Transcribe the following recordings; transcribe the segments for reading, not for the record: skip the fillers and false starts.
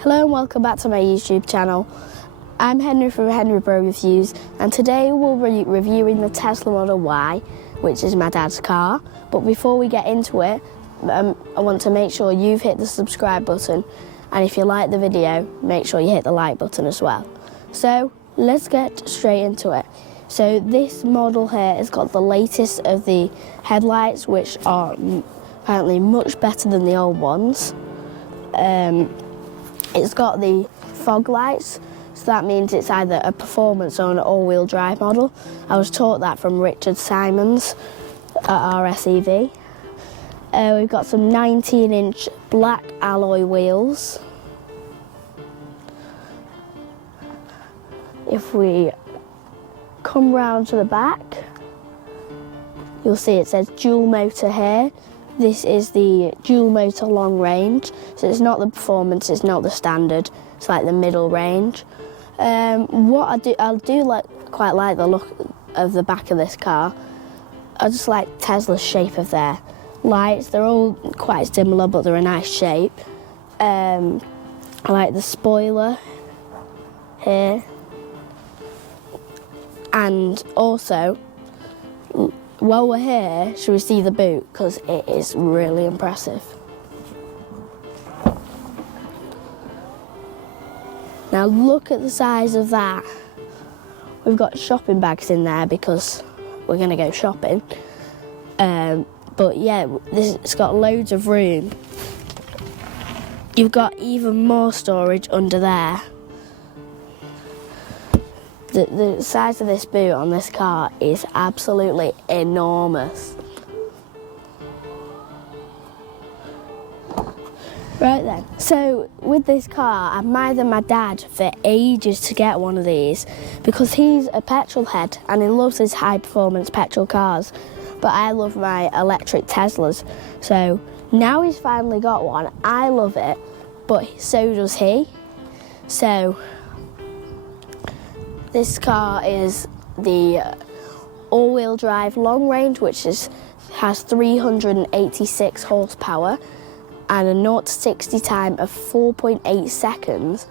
Hello and welcome back to my YouTube channel. I'm Henry from Henry Bro Reviews, and today we'll be reviewing the Tesla Model Y, which is my dad's car. But before we get into it, I want to make sure you've hit the subscribe button, and if you like the video, make sure you hit the like button as well. So let's get straight into it. So this model here has got the latest of the headlights, which are apparently much better than the old ones. It's got the fog lights, so that means it's either a performance or an all-wheel drive model. I was taught that from Richard Simons at RSEV. We've got some 19-inch black alloy wheels. If we come round to the back, you'll see it says dual motor here. This is the dual motor long range, so it's not the performance, it's not the standard, it's like the middle range. Quite like the look of the back of this car. I just like Tesla's shape of their lights. They're all quite similar, but they're a nice shape. I like the spoiler here. And also, while we're here, should we see the boot? Because it is really impressive. Now look at the size of that. We've got shopping bags in there because we're going to go shopping. But yeah, it's got loads of room. You've got even more storage under there. The size of this boot on this car is absolutely enormous. Right then, so with this car, I've admired my dad for ages to get one of these because he's a petrol head and he loves his high performance petrol cars, but I love my electric Teslas. So now he's finally got one. I love it, but so does he. So this car is the all-wheel drive long range, which has 386 horsepower and a 0 to 60 time of 4.8 seconds,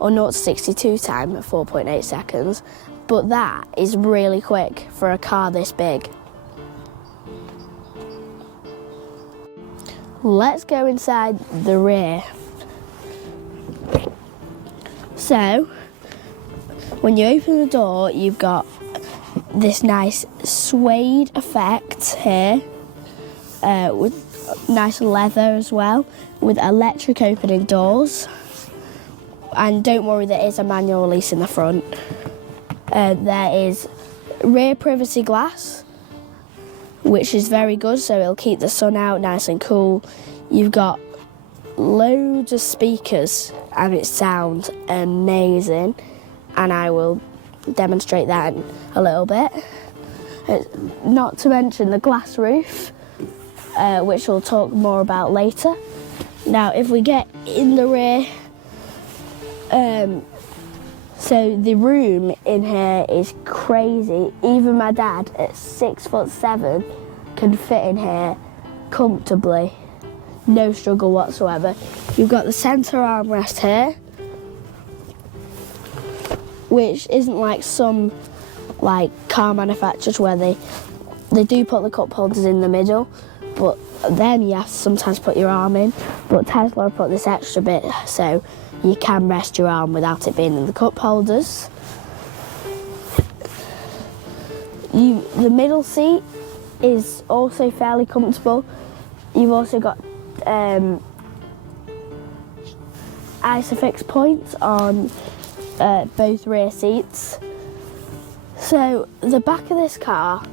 or 0 to 62 time of 4.8 seconds, but that is really quick for a car this big. Let's go inside the rear. So, when you open the door, you've got this nice suede effect here, with nice leather as well, with electric opening doors. And don't worry, there is a manual release in the front. There is rear privacy glass, which is very good, so it'll keep the sun out nice and cool. You've got loads of speakers, and it sounds amazing. And I will demonstrate that in a little bit. Not to mention the glass roof, which we'll talk more about later. Now, if we get in the rear, so the room in here is crazy. Even my dad, at 6'7", can fit in here comfortably. No struggle whatsoever. You've got the centre armrest here, which isn't like some car manufacturers where they do put the cup holders in the middle, but then you have to sometimes put your arm in. But Tesla put this extra bit so you can rest your arm without it being in the cup holders. The middle seat is also fairly comfortable. You've also got ISOFIX points on both rear seats. So the back of this car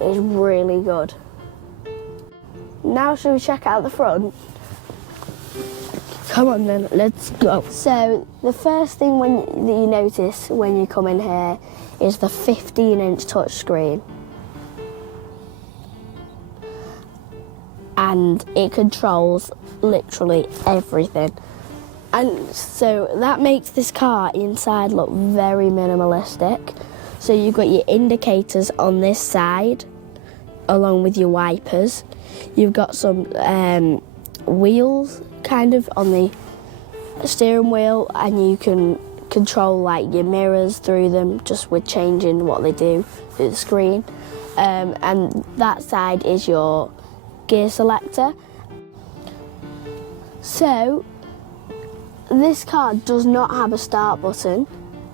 is really good. Now shall we check out the front? Come on then, let's go. So the first thing that you notice when you come in here is the 15-inch touchscreen. And it controls literally everything. And so that makes this car inside look very minimalistic. So you've got your indicators on this side, along with your wipers. You've got some wheels kind of on the steering wheel, and you can control like your mirrors through them just with changing what they do through the screen. And that side is your gear selector. So this car does not have a start button.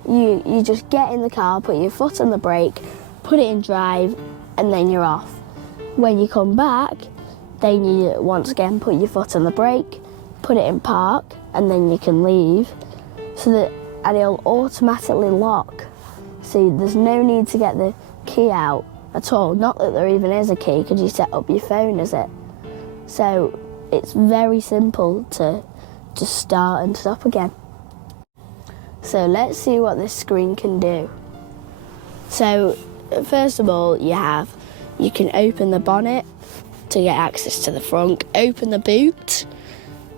You just get in the car, put your foot on the brake, put it in drive, and then you're off. When you come back, then you once again put your foot on the brake, put it in park, and then you can leave. And it'll automatically lock. So there's no need to get the key out at all. Not that there even is a key, because you set up your phone as it. So it's very simple to just start and stop again. So let's see what this screen can do. So first of all, you can open the bonnet to get access to the front, open the boot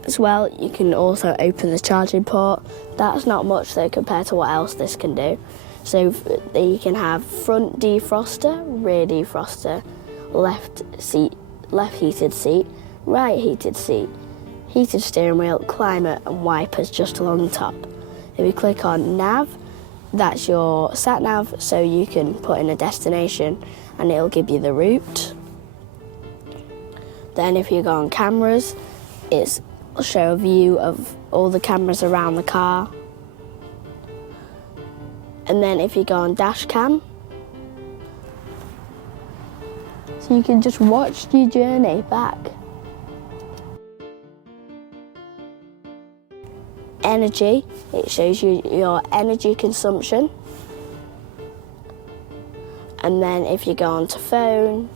as well. You can also open the charging port. That's not much though compared to what else this can do. So you can have front defroster, rear defroster, left heated seat, right heated seat, heated steering wheel, climate and wipers just along the top. If you click on nav, that's your sat nav, so you can put in a destination and it'll give you the route. Then if you go on cameras, it'll show a view of all the cameras around the car. And then if you go on dash cam, so you can just watch your journey back. Energy, it shows you your energy consumption. And then if you go onto phone,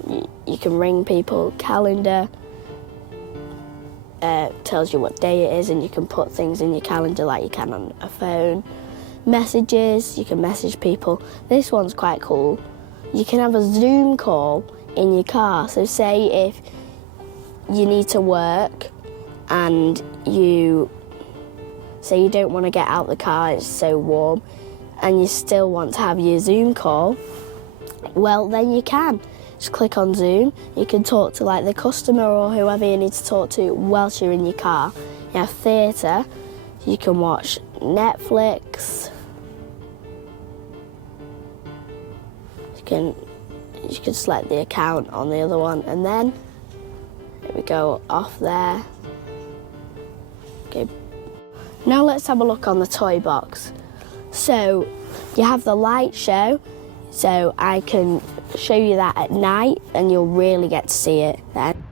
you can ring people. Calendar tells you what day it is, and you can put things in your calendar like you can on a phone. Messages, you can message people. This one's quite cool. You can have a Zoom call in your car. So say if you need to work and you don't want to get out the car, it's so warm, and you still want to have your Zoom call, well then you can. Just click on Zoom. You can talk to like the customer or whoever you need to talk to whilst you're in your car. You have theatre, you can watch Netflix. You can select the account on the other one, and then here we go, off there. Okay. Now let's have a look on the toy box. So you have the light show, so I can show you that at night and you'll really get to see it then.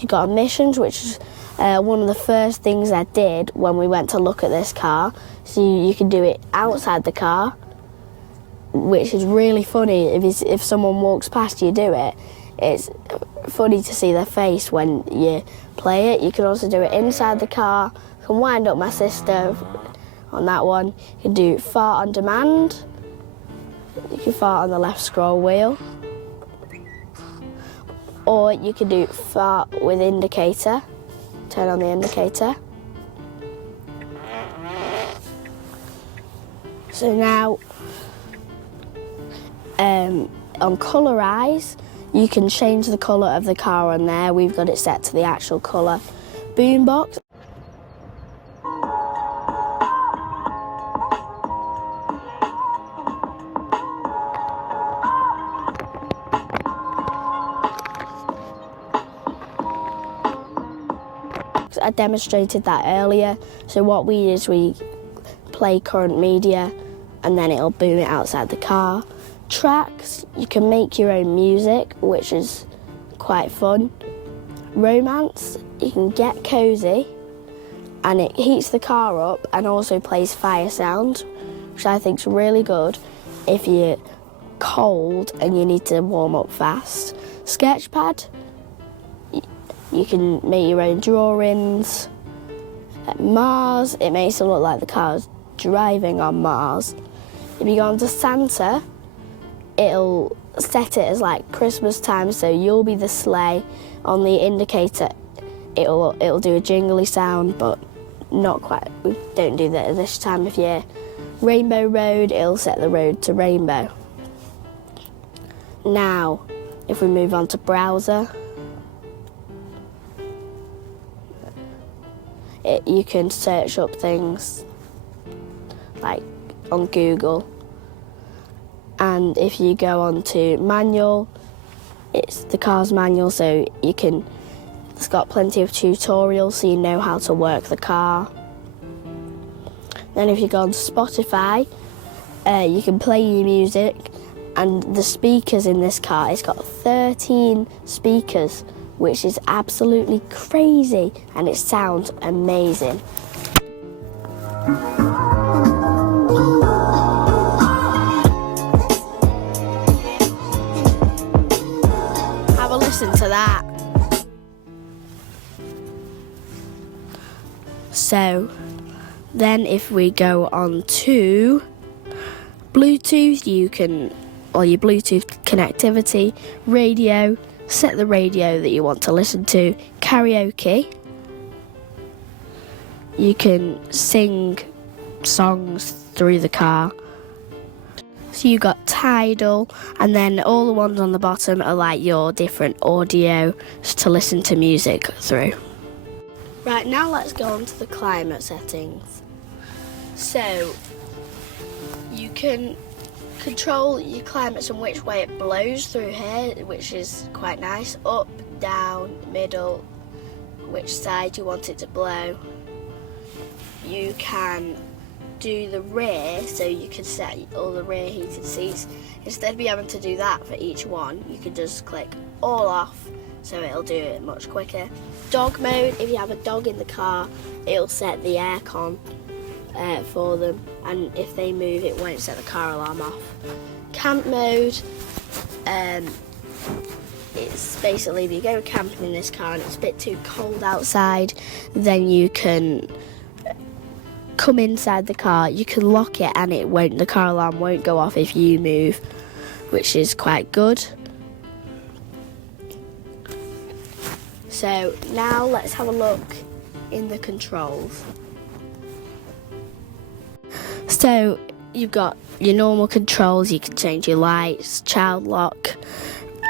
You got emissions, which is one of the first things I did when we went to look at this car. So you can do it outside the car, which is really funny. If someone walks past you do it, it's funny to see their face when you play it. You can also do it inside the car. You can wind up my sister on that one. You can do fart on demand. You can fart on the left scroll wheel. Or you can do fart with indicator. Turn on the indicator. So now On colorize, you can change the colour of the car on there. We've got it set to the actual colour. Boombox. I demonstrated that earlier. So what we do is we play current media and then it'll boom it outside the car. Tracks, you can make your own music, which is quite fun. Romance, you can get cosy and it heats the car up and also plays fire sound, which I think is really good if you're cold and you need to warm up fast. Sketchpad, you can make your own drawings. At Mars, it makes it look like the car's driving on Mars. If you go onto Santa, it'll set it as like Christmas time, so you'll be the sleigh. On the indicator, it'll do a jingly sound, but not quite. We don't do that at this time of year. Rainbow Road, it'll set the road to rainbow. Now, if we move on to browser, you can search up things like on Google. And if you go on to manual, it's the car's manual, so it's got plenty of tutorials so you know how to work the car. Then if you go on Spotify, you can play your music, and the speakers in this car, it's got 13 speakers, which is absolutely crazy, and it sounds amazing. Have a listen to that. So, then if we go on to Bluetooth, or your Bluetooth connectivity, radio, set the radio that you want to listen to, karaoke. You can sing songs through the car. So you've got Tidal, and then all the ones on the bottom are like your different audio to listen to music through. Right, now let's go on to the climate settings. So you can control your climates and which way it blows through here, which is quite nice. Up, down, middle, which side you want it to blow. You can do the rear, so you can set all the rear heated seats. Instead of being able to do that for each one, you can just click all off, so it'll do it much quicker. Dog mode, if you have a dog in the car, it'll set the aircon for them, and if they move it won't set the car alarm off. Camp mode, it's basically if you go camping in this car and it's a bit too cold outside, then you can come inside the car, you can lock it and the car alarm won't go off if you move, which is quite good. So now let's have a look in the controls. So you've got your normal controls, you can change your lights, child lock,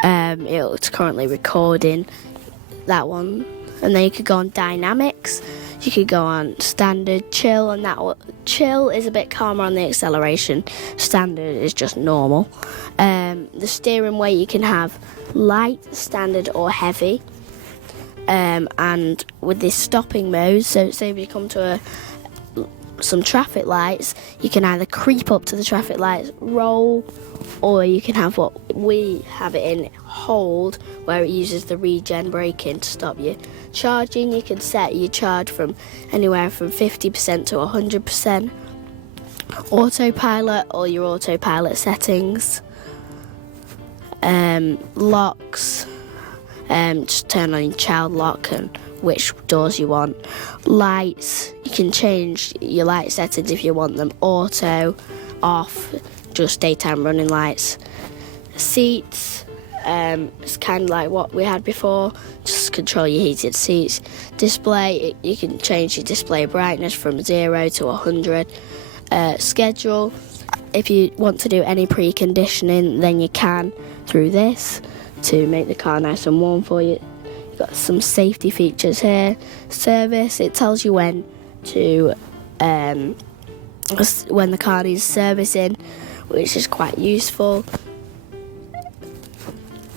it's currently recording, that one. And then you could go on dynamics, you could go on standard, chill, and chill is a bit calmer on the acceleration, standard is just normal. The steering wheel you can have light, standard or heavy. And with this stopping mode, so say if you come to some traffic lights, you can either creep up to the traffic lights, roll, or you can have what we have it in, hold, where it uses the regen braking to stop you. Charging, you can set your charge from anywhere from 50% to 100%. Autopilot, all your autopilot settings. Locks, just turn on your child lock and which doors you want. Lights, you can change your light settings if you want them auto, off, just daytime running lights. Seats, it's kind of like what we had before, just control your heated seats. Display, you can change your display brightness from 0 to 100. Schedule, if you want to do any preconditioning, then you can through this to make the car nice and warm for you. You've got some safety features here. Service, it tells you when the car needs servicing, which is quite useful.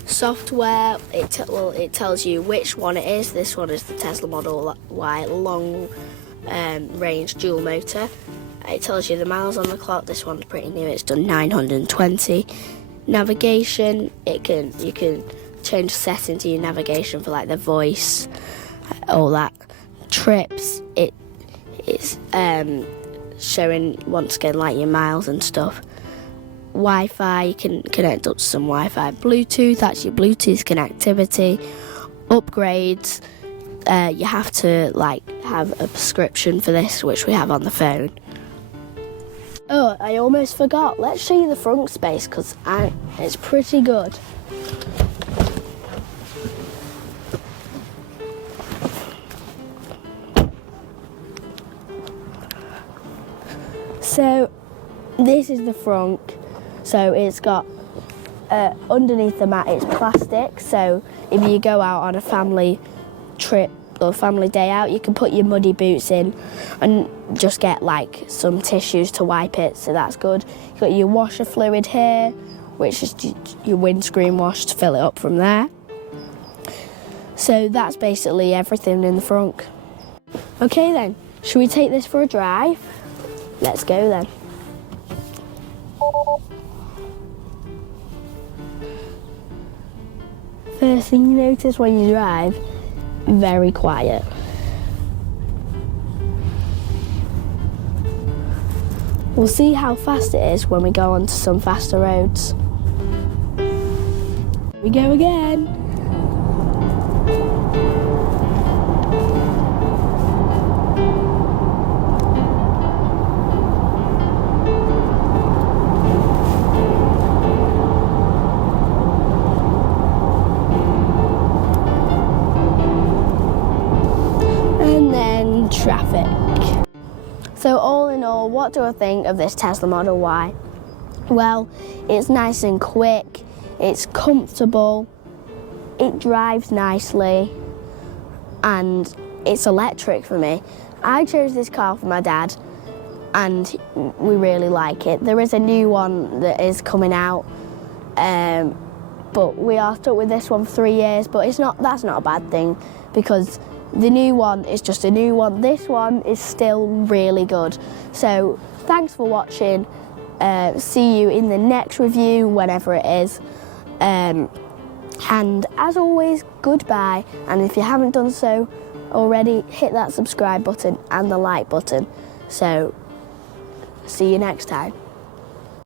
Software, it tells you which one it is. This one is the Tesla Model Y long range dual motor. It tells you the miles on the clock. This one's pretty new, it's done 920. Navigation, you can change setting to your navigation for like the voice, all that. Trips, it's showing once again like your miles and stuff. Wi-Fi, you can connect up to some Wi-Fi. Bluetooth, that's your Bluetooth connectivity. Upgrades, you have to like have a prescription for this, which we have on the phone. Oh, I almost forgot. Let's show you the front space because it's pretty good. So this is the front. So it's got underneath the mat it's plastic. So if you go out on a family trip or family day out, you can put your muddy boots in and just get like some tissues to wipe it, so that's good. You've got your washer fluid here, which is your windscreen wash to fill it up from there. So that's basically everything in the front. Okay then, should we take this for a drive? Let's go then. First thing you notice when you drive, very quiet. We'll see how fast it is when we go onto some faster roads. Here we go again. Traffic. So all in all, what do I think of this Tesla Model Y? Well, it's nice and quick, it's comfortable, it drives nicely, and it's electric for me. I chose this car for my dad, and we really like it. There is a new one that is coming out, but we are stuck with this one for 3 years, but that's not a bad thing, because the new one is just a new one. This one is still really good. So thanks for watching. See you in the next review, whenever it is. And as always, goodbye. And if you haven't done so already, hit that subscribe button and the like button. So see you next time.